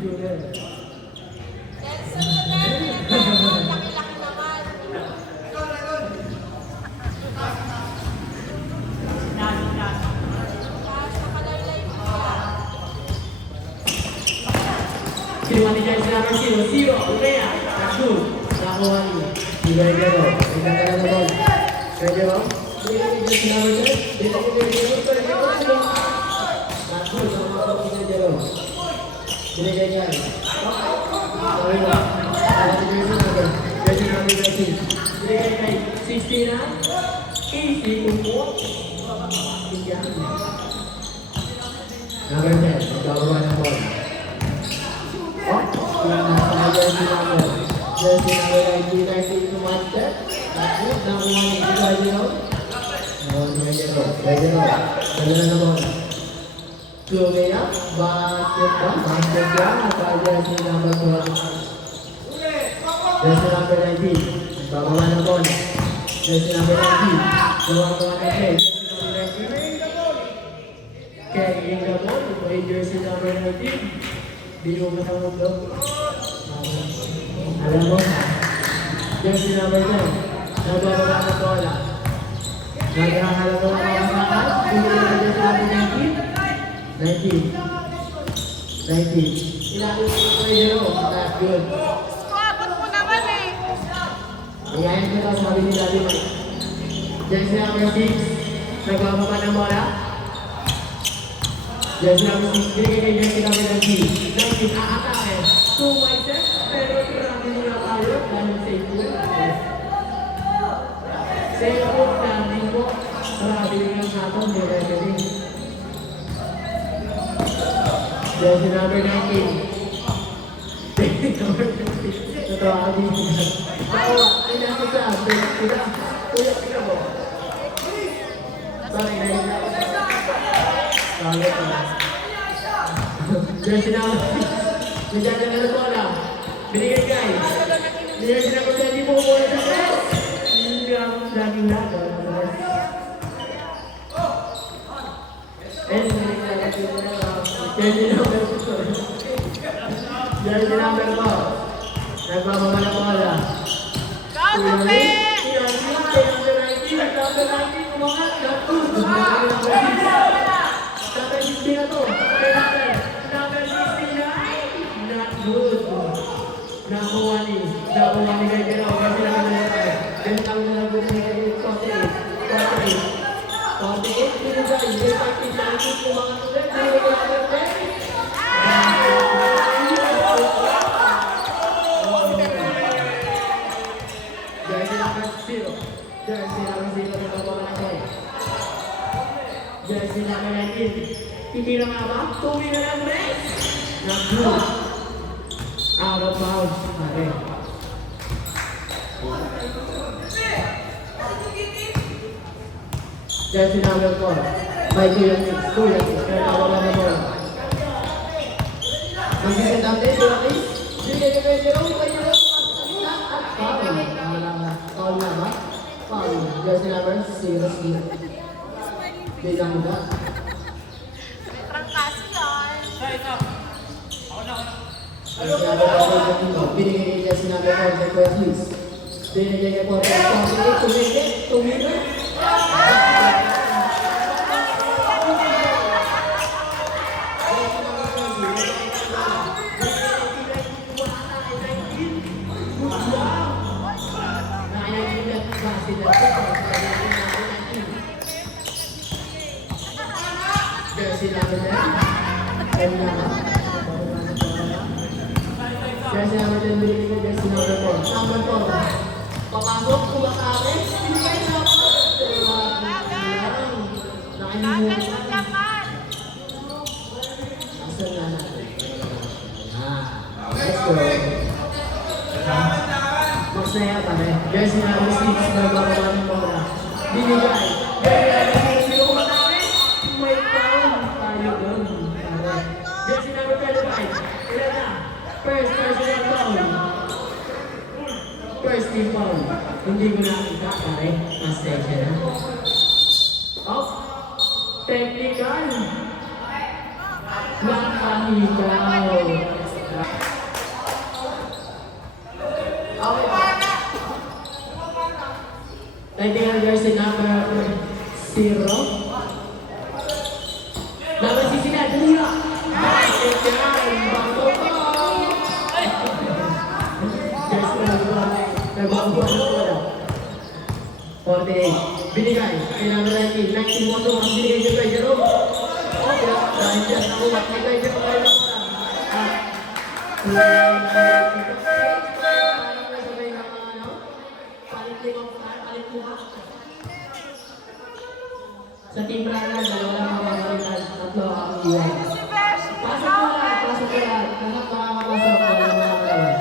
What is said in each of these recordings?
Junior. Nelson Rodriguez. Laki-laki naman. Tapos nakalaylay po siya. Kinuha ni Jesse number 0. Umea. Nakshoot. Nakuha ni Bergero. Ikatala na ball. Bergero. Binigay ni Jesse number 10. Binigay ni Bergero. Bergero. Nakshoot. Nakuha ni Bergero. Binigay niya. Sorry na. Kaya si Jesse number. Jesse number 13. Binigay kay 16 na. Easy. Kumuha. Bigyan. Number 10. Nagkakawa ng ball. Jersey number 19 to 1 step. Tapos, nakuha ni Bergero. Bergero. Dala na ball. Lumea. Basket ba? Basket ba? Naka-jersey number 12. Jersey number 19. Nagbabawa ng ball. Jersey number 19. Nawawa na Kay. Jersey number 19. Carrying the ball. Ito ay jersey number 19. Di mo matawag daw. Alam mo, jersey number 10. Nagbababa ng bola. Naghahalap ng mga kasakan. Hindi na jersey number 19. 19. Ilagay mo yung Bergero. That's good. Squabot mo naman eh. Ayayin ko daw sabi ni Daddy Mike. Jersey number 6. Nagbababa ng bola. Jersey number 6. Binigay kay jersey number 19. 19. Aatake. 2 wide set. Pero marami nila tayo. Dahil safe po. Safe po. Landing po. Marami nila natin. May referee. Jersey number 19. Jersey number 19. Totoo ako dito. Bawa. Pinasa sa. Kuya mo. Sorry. Salit na. Jersey number 6. Nandiyan na ng bola. Binigay kay. Jersey number 20 po po sa press. Hindi ako laging laga. And jersey number 4. Jersey number 4. Nagbababa ng bola. Kasabi! Number 16 na to. Number 16 na. Not good. Nakuha ni Bergero. Kasi naman na ito. Ganun ang nalagot ni 48. 48. Pinugay. May practice na ito kung mga tulit. Jersey number 0. Jersey number 0. Nagbabawa na kayo. Jersey number 19. Titira nga ba? Tuwi na lang race. Nag-blue. Out of bounds. Pare. Jersey number 4. By Kuya Mix. Kaya tawag na mo. Mag-isend update. Kuya Mix. Sige ka Bergero. Bergero. Foul na ba? Foul. Jersey number 0. Bilang mo ba? May trangkaso yan. Binigay kay Jesse number 4 kay Kuya Luis. Binigay kay Kuya Luis. Tumigil. Jersey number 10. Jersey number 10 binigay kay Jersey number 4. Number 4. Papasok, kumakari. Binigay na ako. Bagal mo naman. Asan na natin? Let's go. Max na yata eh. Jersey number 6. Nagbababa ng bola. Binigay. Sino kumakari? May foul. Tayo doon. Jersey number 25. Ilan na? First personal foul. First team foul. Hindi ko nakita pare. Mistake na. Oh. Technical. Nakahigaw. Lighting ang jersey number 0. Number 6 na, Julia! Basket yan! Bago pa! Jersey number 1. Nagbago na po na. 48. Binigay. Kay number 19. 19 mo ito. Ang binigay niyo kay Jerome. Okay. Dahil dyan. Nakuha. Kay Jerome. Sa team runner, dalawa lang ang mabalikan, tatlo ang iwan. Pasok ko lang, pasok ko lang. Lahat makakapasok, dalawa lang ang iwan.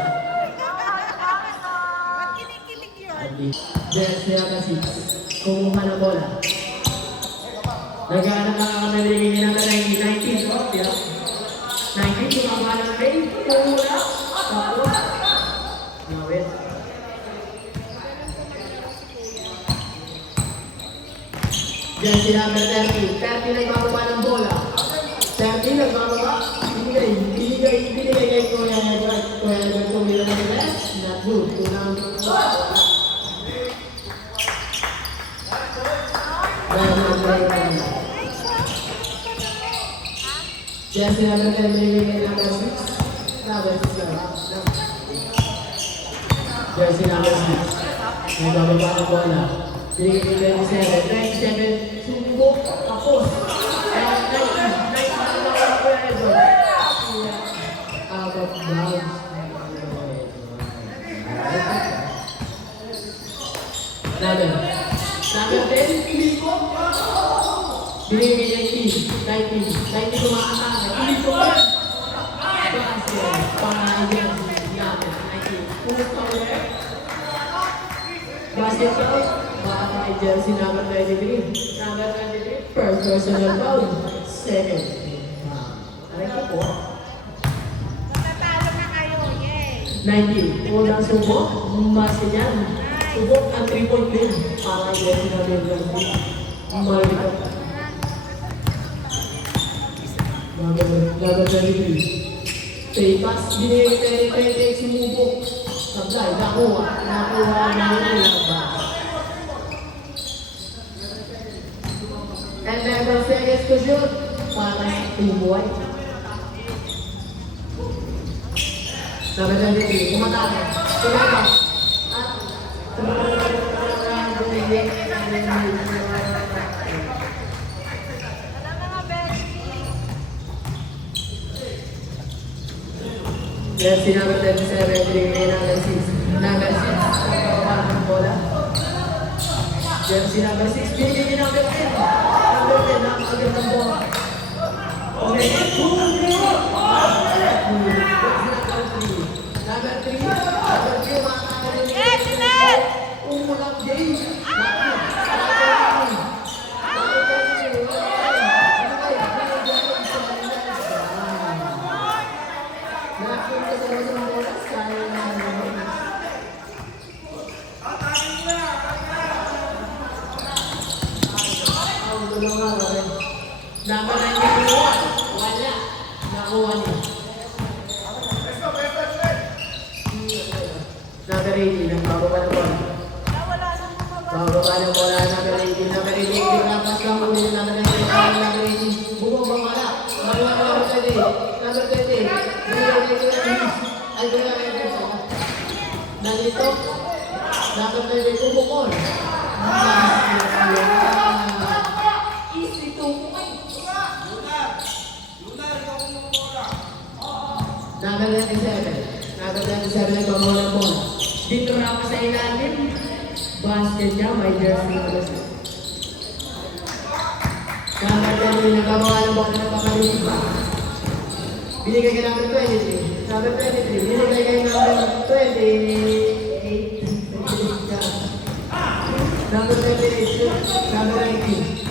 Ba't kinikilig yun? Jersey number 6, kumuha ng bola. Naghahanap na ang nalilingin ng 19, oh, yeah. 19, sumama ng Ray, kumuha. Tapos, nawit. Jersey number 30. 30 nagbababa ng bola. 30 nagbababa. Binigay kay Kuya Edward. Kuya Edward tumila ng left. Not good. Tunang Jersey number 10. Binigay number 6. Number 6 lang. Jersey number 6. Nagbababa ng bola. Binigay 27, sumubok, tapos. 19, out of bounds. Number 10, Filipo. Binigay 19 tumakatake. Filipo. Basket, pangalan, number 19. Pumunta ulit. Basket ko. Kay jersey number 23. Number 23, first personal foul. Second. Aray ko po. Matatalo na kayo, yay! 19. Unang subok, basket yan. Subok ang 3-point lead. Para kay jersey number 23. Malikot. Number 23. Say pass, binigay 20, sumubok. Sablay, nakuha na nila. And number 6 to shoot para sa Team White. Number 23, kumatake. Kumata. Alam na nga, Becky. Jersey number 37, binigay number 6. Number 6, kapapapala ng bola. Jersey number 6, binigay number 10. Number 10, nakakagad ng bola. Okay, number 3, makakagad ng Yes, Sinet! umulap din. Number 91, wala. Nakuha niya. Number 18, nagbababa ng bola. Wala nang bumaba. Bababa ng bola, number 18. Number 18, pinapas lang mo din. Number 18, number 18. Bumaba ka na. Maluwa ka number 20. Number 20. Ay, wala ka yung nalito. Number 20, bumukol. Easy to point. Number 27. Number 27 nagbabawa ng bola. Dito na pa sa ilalim. Basket niya, may jersey number 6. Number 20 nagbabawa ng bola ng pakalimit pa. Binigay kay number 23. Number 23. Binigay kay number 28. Number 28. Number 19.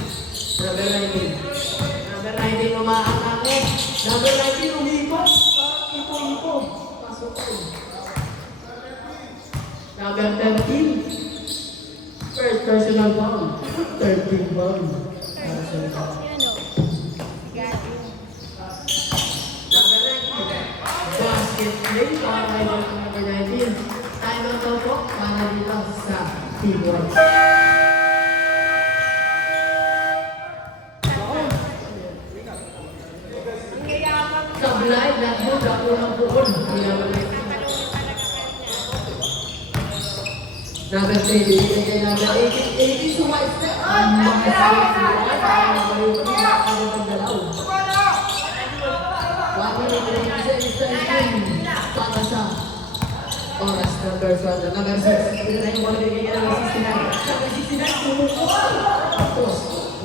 Number 19. Number 19 umaatake. Number 19 umikot. Ipo-ipo. Pasok ko. Number 13. First personal foul. 13 foul. Para sa likod. Number 19. Basket play para kay number 19. Time out daw po para dito sa Team White. Sablay, lahat ako ng buon. Number 3, binigay kay number 18. 18 to white step. Ang mga sarap si white. Ang mga galaw. Wagi ni Christian para sa oras number 1. Number 6. Pinatay ko wala bigay kay number 69. Number 69, tumuko. Tapos,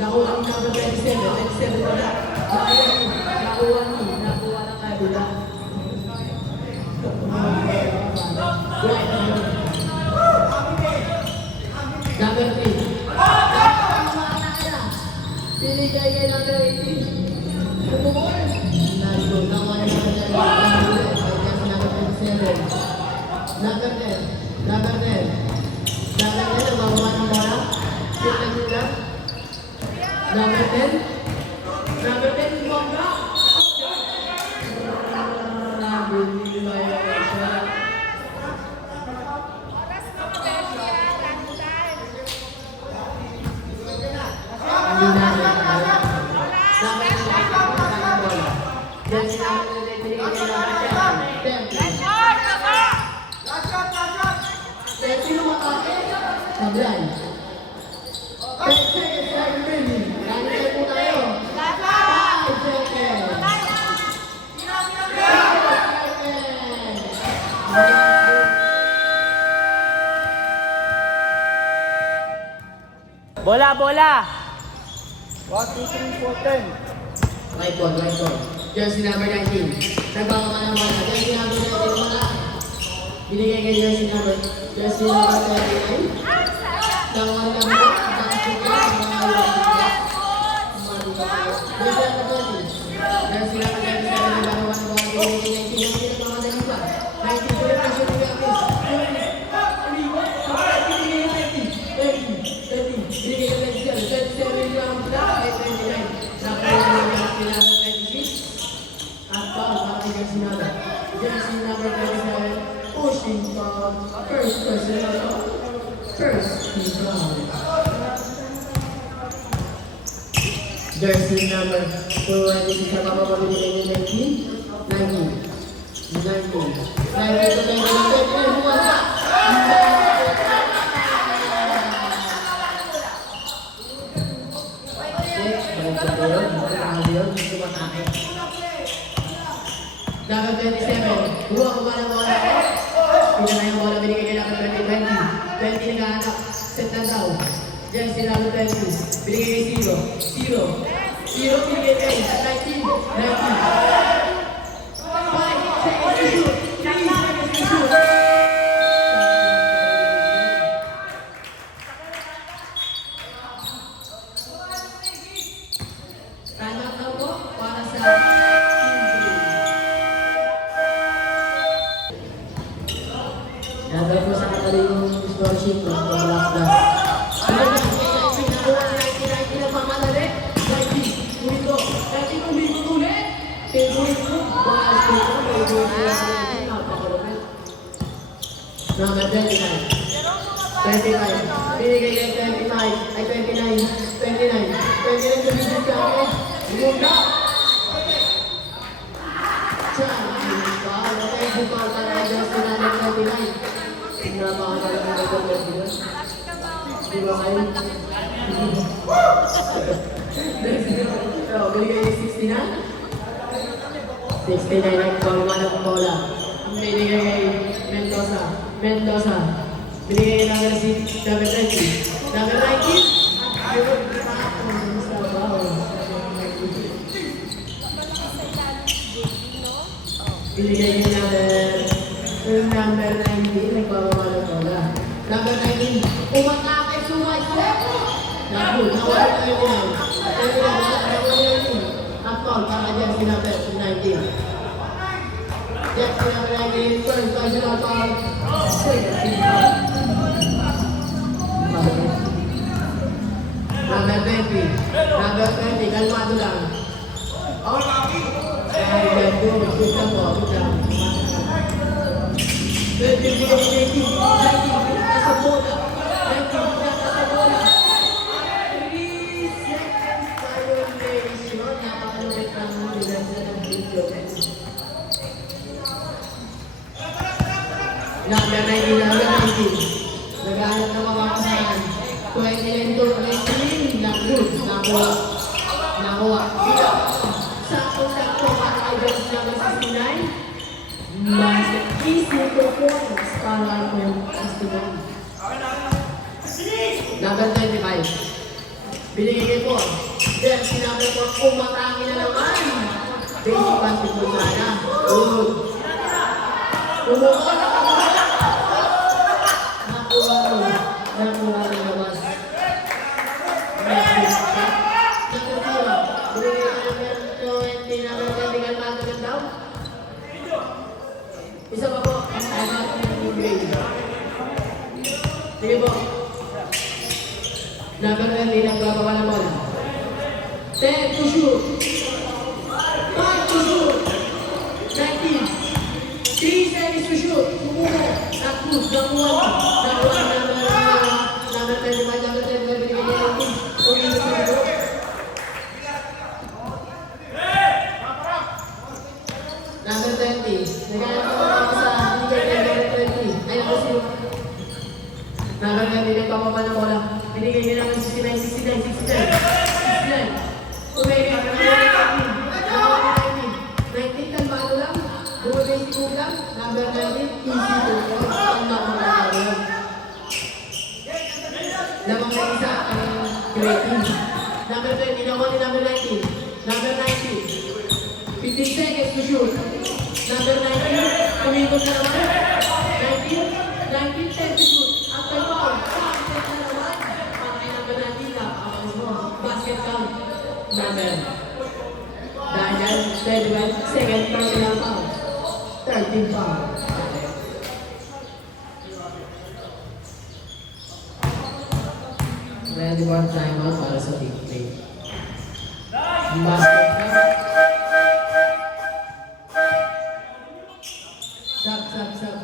nakuha ang number 27. 27 wala. Nakuha na kayo bila. White. Number 3. Binigay kay number 18. Bumukol. Nalibog. Nakuha na siya dyan. Number 27. Number 10. Number 10. Number 10. Ang mabuha ng bola. Tignan nyo lang. Number 10. Number 10. Bumangga. Binigay siya. Oras mga beshi ah. Last time. Hindi namin kaya. Dapat na lang ako ng bola. Diyan sinabi na rin binigay kay number 10. 10. Short! Baba! Sino matake? Sablay. 10 seconds na remaining. Ganito po tayo. 5 seconds. 5 seconds. Bola, bola! 1, 2, 3, 4, 10. Right ball, right ball. Jersey number 19. Nagbaka ng wala. Jersey number 19 wala. Binigay kay jersey number 29. Jersey number 29. Nakuha na mo. Jersey number 27. Nakuha na mo. Binigay kay 19. Ang pinagmamadali pa. 19 ko yung pressure ni Gapis. 30. Binigay kay 27 lang ang black. 29. Nakuha na mo. Jersey number 26. At foul para kay jersey number. Jersey number 27. Pushing from first person. First foul. Jersey number 26 na mapapabili kay 19. 19 to 29. Dapat 27. Buwa ko ba ng bola? Pinanay ang bola, binigay kay dapat 20. 20 naghahanap. Set lang daw. Jersey number 20. Binigay kay 0. 0 binigay kay 19. 19. 5 seconds to shoot. 3 seconds to shoot. Time out daw po para sa Nagay po sa kanaling scholarship ng Black Plus. Ano ba? 19 nakuha si 19 na pamadali. 19 Kumito. 19 kumito ulit. Favorite ko. Bakas ko ito. Favorite ko lang sa 19. Napakalupit. Number 29. 25. Binigay kay 25. Ay 29. 29. 29 tumigil ka ako. Lumunda. Challenge pa. Okay, bukal ka na dyan sa number 29. Napakagalang na ito, di ba kayo? So, binigay yung 69. 69 ang pagmamana ng bola. Binigay kay Mendoza. Binigay kay number 6, number 20. Number 19. Ayun, tapos sa bawal. Binigay kay number 19, nagbababa ng bola. Number 19, umatake sa white step. Nawala 39. 39. At foul para Jersey number 19. Jersey number 19, first personal foul. Number 20, kalmado lang. Ay, ganito, magkita mo, kita. 19, nasa bola. 19, nasa bola. 3 seconds violation. Napakalupit ng nila ng video. Number 19, number 19. Naghahanap na mapapasaan. 20 to 20. Nagood. Nakuha. Sakto-sakto para kay Jones number 69. Basket easy performance para kay 69. Number 25. Binigay po. Then, sinabi po, umatangin na naman. Basic basketball sana. Good. Umuha. Nakuha ko. Nakuha ko labas. Number 0. Binigay number 20. Number 20. Kalmado lang daw. Isa pa po. Ang ating grade. Sige po. Number 20, nagbabawa ng bola. 10 to shoot. 5 to shoot. 19. 3 seconds to shoot. Tumuha. Takbus. Nakuha. Nakuha. Number 25, number 25, binigay niya yung team. Umilot na ito. Number 20. Naghanap ako sa number 20. Ay, naku sino. Number 20, nagpapapa ng bola. Binigay niya naman 69, 69, 69. Umigay ka naman 19. 19, kalmado lang. Bumabay si Kulang. Number 19, easy to go. Ang nakamagano yun. Lamang na isa ang grade team. Number 20, naman ni number 19. Number 19. 15 seconds to shoot. Number 19, umikot na naman. 19, 10 to shoot. After foul, basket na naman. Pakay number 19 na. Basket count. Number. Dahil 31, second personal foul. 13 foul. Ready for timeout para sa big play. Basket count. Sub.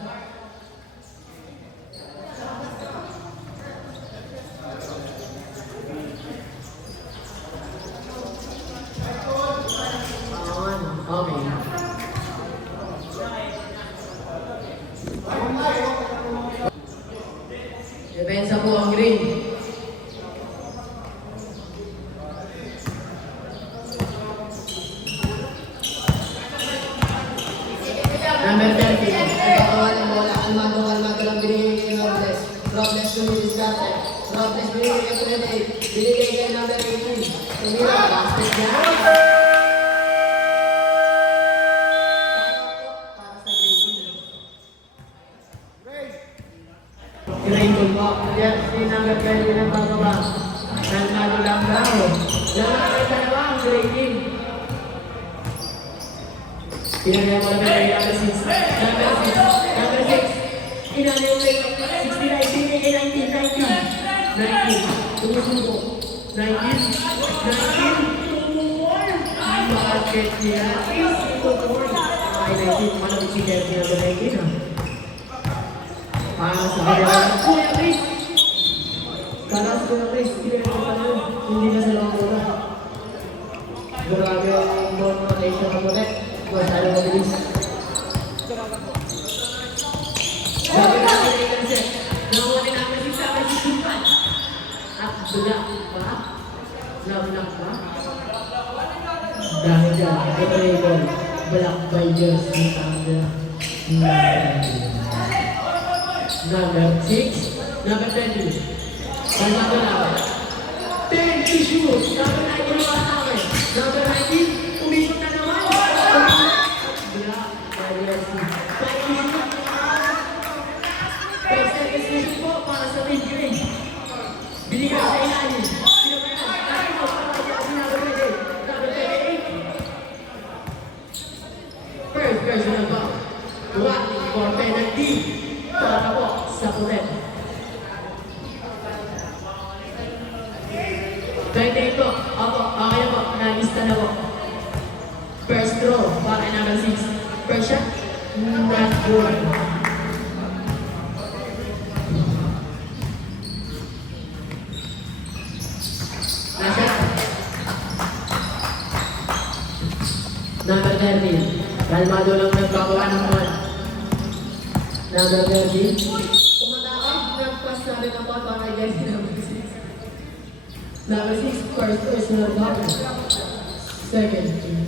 Okay. Depensa po ang green. Number 30. Nagkakawa ng bola. Almado lang binigay kay Robles. Robles tumilis dati. Robles binigay kay Freddy. Binigay kay number 18. Tumira. Basket niya. Para sa grade goal po. Yes, si number 20 ng bababa. Almado lang daw. Lamang ay dalawa ang grade team. Pinagaya mo naman ay number 6. Number 6. Inali yung leg. 69, binigay 19. Tumusubo. 19. Basket niya. Ay, 19. Malamig si Kevin na ba 19 ha? Para sa kanya. Kuya Chris! Palas ko na Chris. Hindi na sa lang muna. Grabe ang ball rotation ng ulit. Masyado mabilis. Sabi na ako yung concept. Nakuha ni namin si Sabi si Sultan. At bulak pa. Bulak pa. Dahil dyan, ito yung ball. Bulak by Diyos. Number 6. Number 20. Palmado na. 10 to shoot. Number 19 yung atake. Number 19. Umikot na naman. Black by Jersey. 5 to shoot. 5 seconds to shoot po para sa team grade. Binigay sa ilalim. Number 28. First personal foul. Running for penalty. Para po sa pulet. 28 po. Opo, okay po. Nagista na po. First throw para kay number 6. First shot, not good. Last shot. Number 13. Kalmado lang nagpagawa ng ball. Number 30. Tumataas, nagpas na rin ang ball para kay number 6. Number 6, first personal foul. Second, 7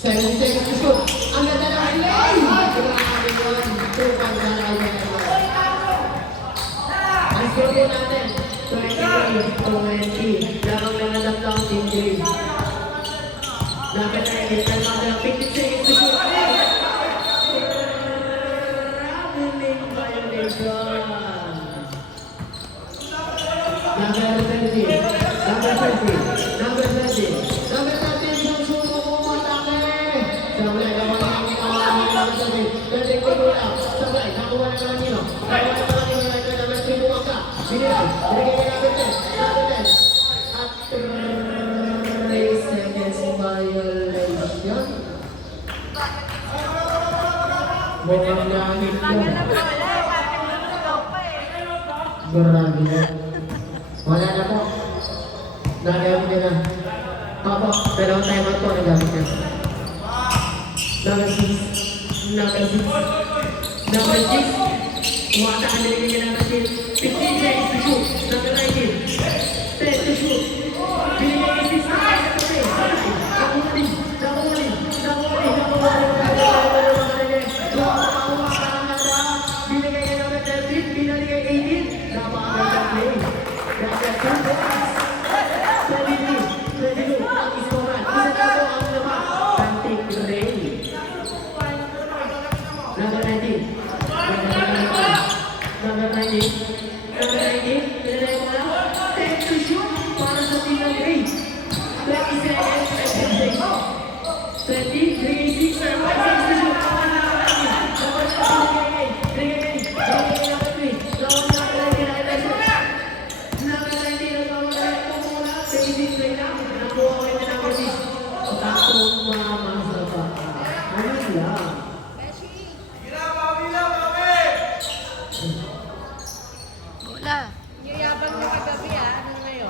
seconds to shoot. Ang ganda na rin yun! Grabe yun. 2 points na rin yun. Ang score po natin, 23-20. Lamang naman ang lang team game. Number 9, lamang na 50 seconds to shoot. Grabe violation. Number 20, number 20, number 20, number 20, susuko ko matake. Sabay, nakuha na ang number 20. Pwede ko muna. Sabay, nakuha na naman nino. Nakuha na naman nino. Number 3, bumaka. Binilay. Binigay niya number 10. Number 10. At 3 seconds violation. Mukhang langit yun. Grabe yun. Wala na po. Nagamit niya na. Opo, pero time out po nagamit niya. Number 6. Number 6. Number 6. Kumata ka nilagay niya number 6. 15 seconds to shoot. Number 19. 10 to shoot. Binigay niya 6 na kaya ito eh. Nakuha binigay niya number 13. Binigay 18. Napakaganda play. Nasa 2 points. 22. Ang iskoran. Isa na po ang naman. Tantik Ray. Number 19. Number 19. Number 19. Pinalay mo na. 10 to shoot. Para sa team ng Ray. 20 seconds. 20. 3, 6, 5 seconds to shoot. Bola. Yayabang na kagabi ah. Ano ngayon?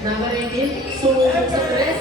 Number 18, sumubok sa press.